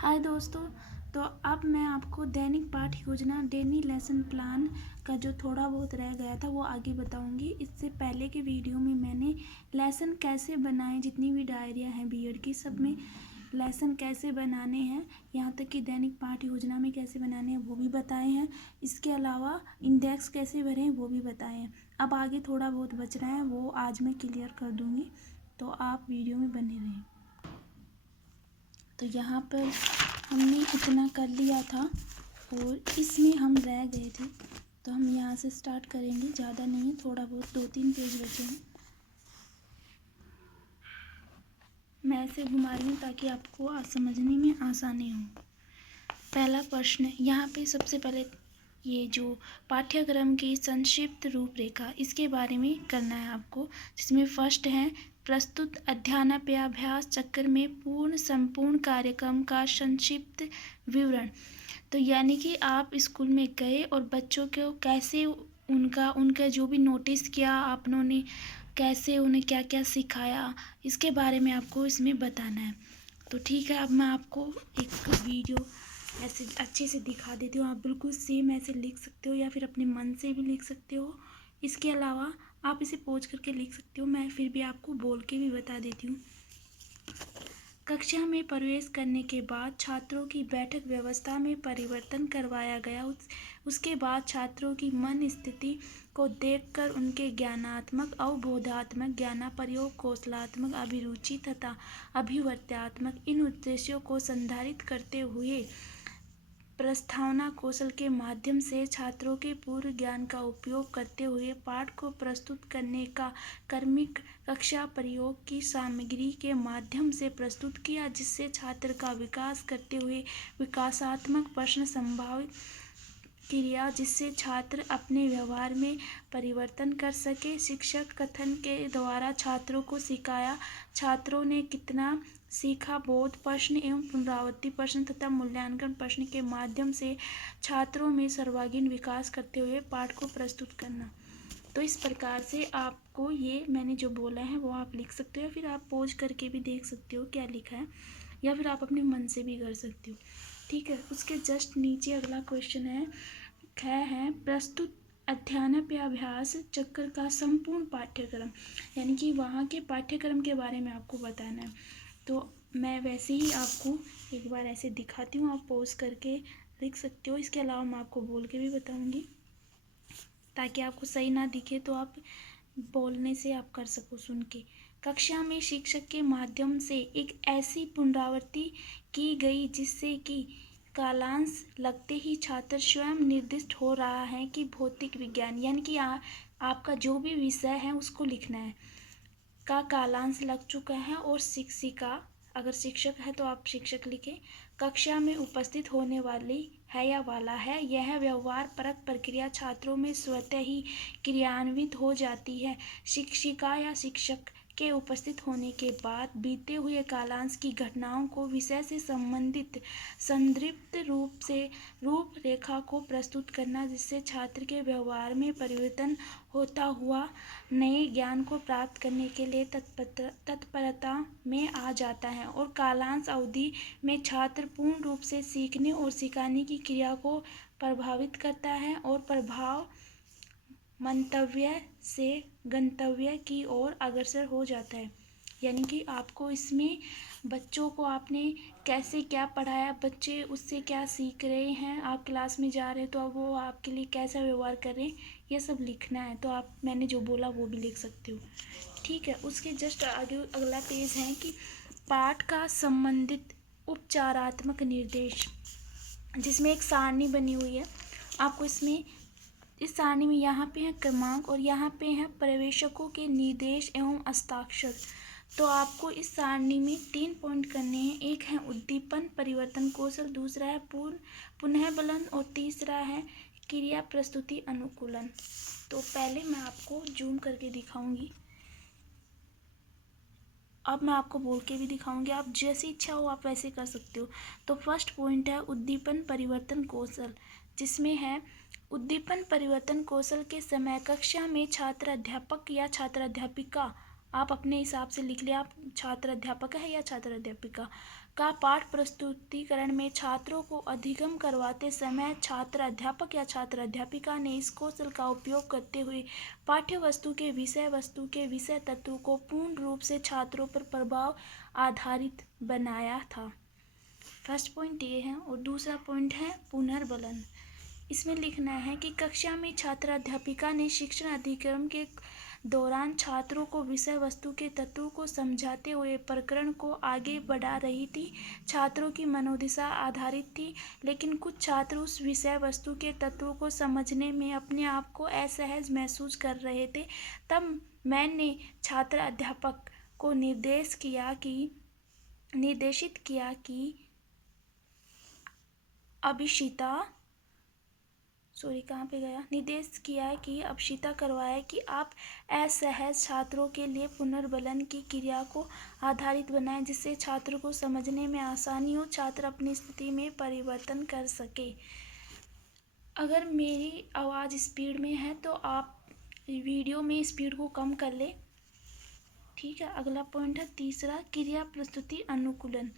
हाय दोस्तों। तो अब मैं आपको दैनिक पाठ योजना डेली लेसन प्लान का जो थोड़ा बहुत रह गया था वो आगे बताऊंगी। इससे पहले के वीडियो में मैंने लेसन कैसे बनाएं, जितनी भी डायरियां हैं बीएड की सब में लेसन कैसे बनाने हैं, यहाँ तक कि दैनिक पाठ योजना में कैसे बनाने हैं वो भी बताए हैं। इसके अलावा इंडेक्स कैसे भरें वो भी बताए हैं। अब आगे थोड़ा बहुत बच रहा है वो आज मैं क्लियर कर दूँगी, तो आप वीडियो में बने रहें। तो यहाँ पर हमने इतना कर लिया था और इसमें हम रह गए थे, तो हम यहाँ से स्टार्ट करेंगे। ज़्यादा नहीं है, थोड़ा बहुत 2-3 पेज बचे हैं। मैं ऐसे घुमा रही हूँ ताकि आपको समझने में आसानी हो। पहला प्रश्न यहाँ पे सबसे पहले ये जो पाठ्यक्रम की संक्षिप्त रूपरेखा, इसके बारे में करना है आपको, जिसमें फर्स्ट है प्रस्तुत अध्यापनाभ्यास चक्र में पूर्ण संपूर्ण कार्यक्रम का संक्षिप्त विवरण। तो यानी कि आप स्कूल में गए और बच्चों को कैसे उनका जो भी नोटिस किया आपने, कैसे उन्हें क्या क्या सिखाया, इसके बारे में आपको इसमें बताना है। तो ठीक है, अब मैं आपको एक वीडियो ऐसे अच्छे से दिखा देती हूँ। आप बिल्कुल सेम ऐसे लिख सकते हो या फिर अपने मन से भी लिख सकते हो। इसके अलावा आप इसे पोज करके लिख सकते हो, मैं फिर भी आपको बोल के भी बता देती हूँ। कक्षा में प्रवेश करने के बाद छात्रों की बैठक व्यवस्था में परिवर्तन करवाया गया। उसके बाद छात्रों की मन स्थिति को देखकर उनके ज्ञानात्मक, अवबोधात्मक, ज्ञानाप्रयोग, कौशलात्मक, अभिरुचि तथा अभिवर्त्यात्मक इन उद्देश्यों को संधारित करते हुए प्रस्तावना कौशल के माध्यम से छात्रों के पूर्व ज्ञान का उपयोग करते हुए पाठ को प्रस्तुत करने का क्रमिक कक्षा प्रयोग की सामग्री के माध्यम से प्रस्तुत किया, जिससे छात्र का विकास करते हुए विकासात्मक प्रश्न संभावित क्रिया, जिससे छात्र अपने व्यवहार में परिवर्तन कर सके। शिक्षक कथन के द्वारा छात्रों को सिखाया, छात्रों ने कितना सीखा, बोध प्रश्न एवं पुनरावृत्ति प्रश्न तथा मूल्यांकन प्रश्न के माध्यम से छात्रों में सर्वांगीण विकास करते हुए पाठ को प्रस्तुत करना। तो इस प्रकार से आपको ये मैंने जो बोला है वो आप लिख सकते हो, या फिर आप पोज करके भी देख सकते हो क्या लिखा है, या फिर आप अपने मन से भी कर सकते हो। ठीक है, उसके जस्ट नीचे अगला क्वेश्चन है प्रस्तुत अध्यापनाभ्यास चक्र का संपूर्ण पाठ्यक्रम, यानी कि वहाँ के पाठ्यक्रम के बारे में आपको बताना है। तो मैं वैसे ही आपको एक बार ऐसे दिखाती हूँ, आप पोज करके लिख सकते हो। इसके अलावा मैं आपको बोल के भी बताऊँगी ताकि आपको सही ना दिखे तो आप बोलने से आप कर सको सुन के। कक्षा में शिक्षक के माध्यम से एक ऐसी पुनरावृत्ति की गई जिससे कि कालांश लगते ही छात्र स्वयं निर्दिष्ट हो रहा है कि भौतिक विज्ञान, यानी कि आपका जो भी विषय है उसको लिखना है, का कालांश लग चुका है। और शिक्षिका, अगर शिक्षक है तो आप शिक्षक लिखें, कक्षा में उपस्थित होने वाली है या वाला है। यह व्यवहार परक प्रक्रिया छात्रों में स्वतः ही क्रियान्वित हो जाती है। शिक्षिका या शिक्षक के उपस्थित होने के बाद बीते हुए कालांश की घटनाओं को विषय से संबंधित संक्षिप्त रूपरेखा को प्रस्तुत करना, जिससे छात्र के व्यवहार में परिवर्तन होता हुआ नए ज्ञान को प्राप्त करने के लिए तत्परता में आ जाता है। और कालांश अवधि में छात्र पूर्ण रूप से सीखने और सिखाने की क्रिया को प्रभावित करता है और प्रभाव मंतव्य से गंतव्य की ओर अग्रसर हो जाता है। यानी कि आपको इसमें बच्चों को आपने कैसे क्या पढ़ाया, बच्चे उससे क्या सीख रहे हैं, आप क्लास में जा रहे हैं तो अब वो आपके लिए कैसा व्यवहार कर रहे हैं, ये सब लिखना है। तो आप मैंने जो बोला वो भी लिख सकते हो। ठीक है, उसके जस्ट आगे अगला पेज है कि पाठ का संबंधित उपचारात्मक निर्देश, जिसमें एक सारणी बनी हुई है। आपको इसमें इस सारणी में यहाँ पे है क्रमांक और यहाँ पे है प्रवेशकों के निर्देश एवं हस्ताक्षर। तो आपको इस सारणी में 3 पॉइंट करने हैं। एक है उद्दीपन परिवर्तन कौशल, दूसरा है पुनः बलन और तीसरा है क्रिया प्रस्तुति अनुकूलन। तो पहले मैं आपको जूम करके दिखाऊंगी, अब मैं आपको बोल के भी दिखाऊंगी, आप जैसी इच्छा हो आप वैसे कर सकते हो। तो फर्स्ट पॉइंट है उद्दीपन परिवर्तन कौशल, जिसमें है उद्दीपन परिवर्तन कौशल के समय कक्षा में छात्र अध्यापक या छात्र अध्यापिका आप अपने हिसाब से लिख लिया, आप छात्र अध्यापक है या छात्र अध्यापिका का। पाठ प्रस्तुतिकरण में छात्रों को अधिगम करवाते समय छात्र अध्यापक या छात्र अध्यापिका ने इस कौशल का उपयोग करते हुए पाठ्य वस्तु के विषय तत्व को पूर्ण रूप से छात्रों पर प्रभाव आधारित बनाया था। फर्स्ट पॉइंट ये है। और दूसरा पॉइंट है पुनर्बलन। इसमें लिखना है कि कक्षा में छात्र अध्यापिका ने शिक्षण अधिक्रम के दौरान छात्रों को विषय वस्तु के तत्वों को समझाते हुए प्रकरण को आगे बढ़ा रही थी। छात्रों की मनोदशा आधारित थी, लेकिन कुछ छात्र उस विषय वस्तु के तत्वों को समझने में अपने आप को असहज महसूस कर रहे थे। तब मैंने छात्र अध्यापक को निर्देशित किया कि अभिषिता करवाए कि आप असहज छात्रों के लिए पुनर्बलन की क्रिया को आधारित बनाएं, जिससे छात्र को समझने में आसानी हो, छात्र अपनी स्थिति में परिवर्तन कर सके। अगर मेरी आवाज़ स्पीड में है तो आप वीडियो में स्पीड को कम कर ले, ठीक है। अगला पॉइंट है तीसरा, क्रिया प्रस्तुति अनुकूलन।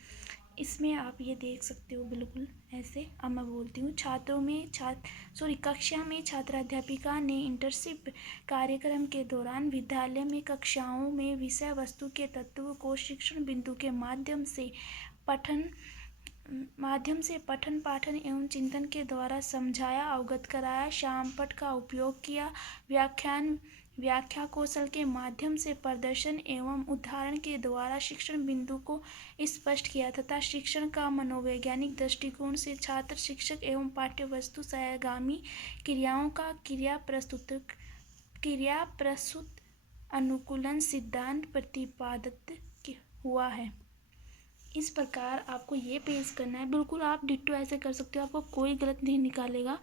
इसमें आप ये देख सकते हो बिल्कुल ऐसे। अब मैं बोलती हूँ। कक्षा में छात्र अध्यापिका ने इंटर्नशिप कार्यक्रम के दौरान विद्यालय में कक्षाओं में विषय वस्तु के तत्वों को शिक्षण बिंदु के माध्यम से पठन पाठन एवं चिंतन के द्वारा समझाया, अवगत कराया, शामपट का उपयोग किया, व्याख्या कौशल के माध्यम से प्रदर्शन एवं उदाहरण के द्वारा शिक्षण बिंदु को स्पष्ट किया तथा शिक्षण का मनोवैज्ञानिक दृष्टिकोण से छात्र, शिक्षक एवं पाठ्य वस्तु सहगामी क्रियाओं का क्रिया प्रस्तुत अनुकूलन सिद्धांत प्रतिपादित हुआ है। इस प्रकार आपको ये पेश करना है। बिल्कुल आप डिट्टो ऐसे कर सकते हो, आपको कोई गलत नहीं निकालेगा।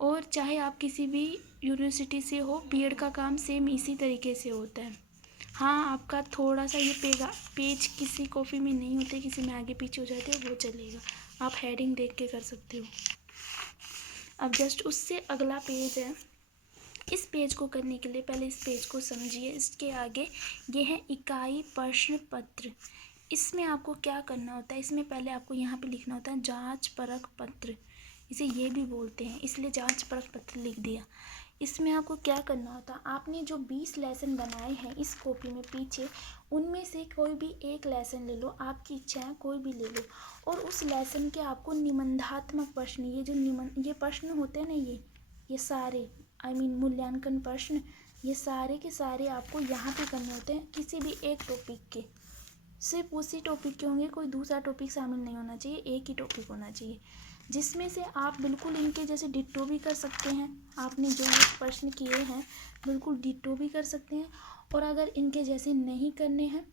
और चाहे आप किसी भी यूनिवर्सिटी से हो, बीएड का काम सेम इसी तरीके से होता है। हाँ, आपका थोड़ा सा ये पेज किसी कॉपी में नहीं होते, किसी में आगे पीछे हो जाते हैं, वो चलेगा। आप हेडिंग देख के कर सकते हो। अब जस्ट उससे अगला पेज है। इस पेज को करने के लिए पहले इस पेज को समझिए। इसके आगे ये है इकाई प्रश्न पत्र। इसमें आपको क्या करना होता है, इसमें पहले आपको यहाँ पे लिखना होता है जांच परख पत्र, इसे ये भी बोलते हैं, इसलिए जांच परख पत्र लिख दिया। इसमें आपको क्या करना होता है, आपने जो 20 लेसन बनाए हैं इस कॉपी में पीछे, उनमें से कोई भी एक लेसन ले लो, आपकी इच्छा है कोई भी ले लो। और उस लेसन के आपको निबंधात्मक प्रश्न, ये प्रश्न होते हैं ना, ये सारे मूल्यांकन प्रश्न, ये सारे के सारे आपको यहाँ पे करने होते हैं। किसी भी एक टॉपिक के, सिर्फ उसी टॉपिक के होंगे, कोई दूसरा टॉपिक शामिल नहीं होना चाहिए, एक ही टॉपिक होना चाहिए, जिसमें से आप बिल्कुल इनके जैसे डिट्टो भी कर सकते हैं। आपने जो ये प्रश्न किए हैं बिल्कुल डिट्टो भी कर सकते हैं। और अगर इनके जैसे नहीं करने हैं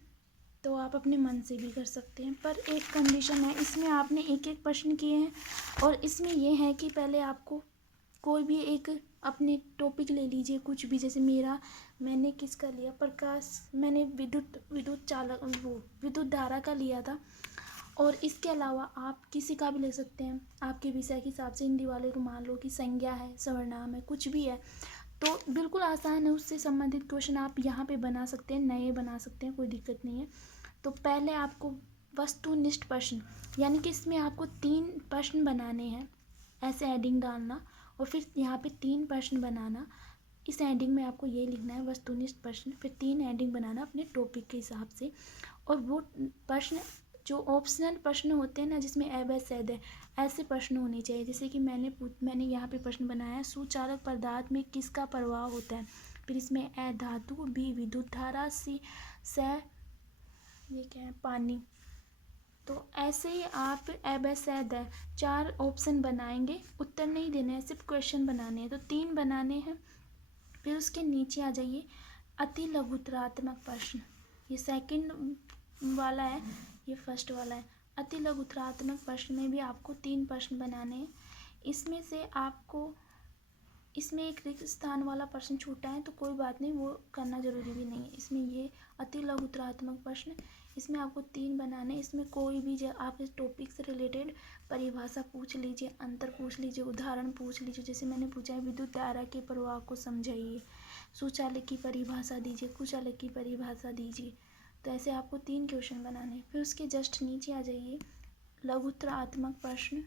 तो आप अपने मन से भी कर सकते हैं। पर एक कंडीशन है, इसमें आपने एक एक प्रश्न किए हैं। और इसमें यह है कि पहले आपको कोई भी एक अपने टॉपिक ले लीजिए, कुछ भी। जैसे मैंने किसका लिया, मैंने विद्युत धारा का लिया था। और इसके अलावा आप किसी का भी ले सकते हैं, आपके विषय के हिसाब से। हिंदी वाले को मान लो कि संज्ञा है, सर्वनाम है, कुछ भी है, तो बिल्कुल आसान है। उससे संबंधित क्वेश्चन आप यहाँ पे बना सकते हैं, नए बना सकते हैं, कोई दिक्कत नहीं है। तो पहले आपको वस्तुनिष्ठ प्रश्न, यानी कि इसमें आपको 3 प्रश्न बनाने हैं, ऐसे हेडिंग डालना और फिर यहाँ पे 3 प्रश्न बनाना। इस हेडिंग में आपको ये लिखना है वस्तुनिष्ठ प्रश्न, फिर 3 हेडिंग बनाना अपने टॉपिक के हिसाब से। और वो प्रश्न जो ऑप्शनल प्रश्न होते हैं ना, जिसमें ए ब सैद है, ऐसे प्रश्न होने चाहिए। जैसे कि मैंने यहाँ पे प्रश्न बनाया है, सुचालक पदार्थ में किसका प्रभाव होता है। फिर इसमें ए धातु, बी विद्युत धारा, सी ये क्या है, पानी। तो ऐसे ही आप ए ब सैद है 4 ऑप्शन बनाएंगे, उत्तर नहीं देने हैं, सिर्फ क्वेश्चन बनाने हैं। तो 3 बनाने हैं। फिर उसके नीचे आ जाइए, अति लघुतरात्मक प्रश्न, ये सेकंड वाला है, ये फर्स्ट वाला है। अति लघुतरात्मक प्रश्न में भी आपको 3 प्रश्न बनाने हैं। इसमें से आपको, इसमें एक रिक्त स्थान वाला प्रश्न छूटा है तो कोई बात नहीं, वो करना जरूरी भी नहीं है। इसमें ये अति लघुतरात्मक प्रश्न, इसमें आपको 3 बनाने। इसमें कोई भी जो आप इस टॉपिक से रिलेटेड परिभाषा पूछ लीजिए, अंतर पूछ लीजिए, उदाहरण पूछ लीजिए। जैसे मैंने पूछा है विद्युत धारा के प्रवाह को समझाइए, सुचालक की परिभाषा दीजिए, कुचालक की परिभाषा दीजिए। तो ऐसे आपको 3 क्वेश्चन बनाने। फिर उसके जस्ट नीचे आ जाइए, लघुत्तरात्मक प्रश्न।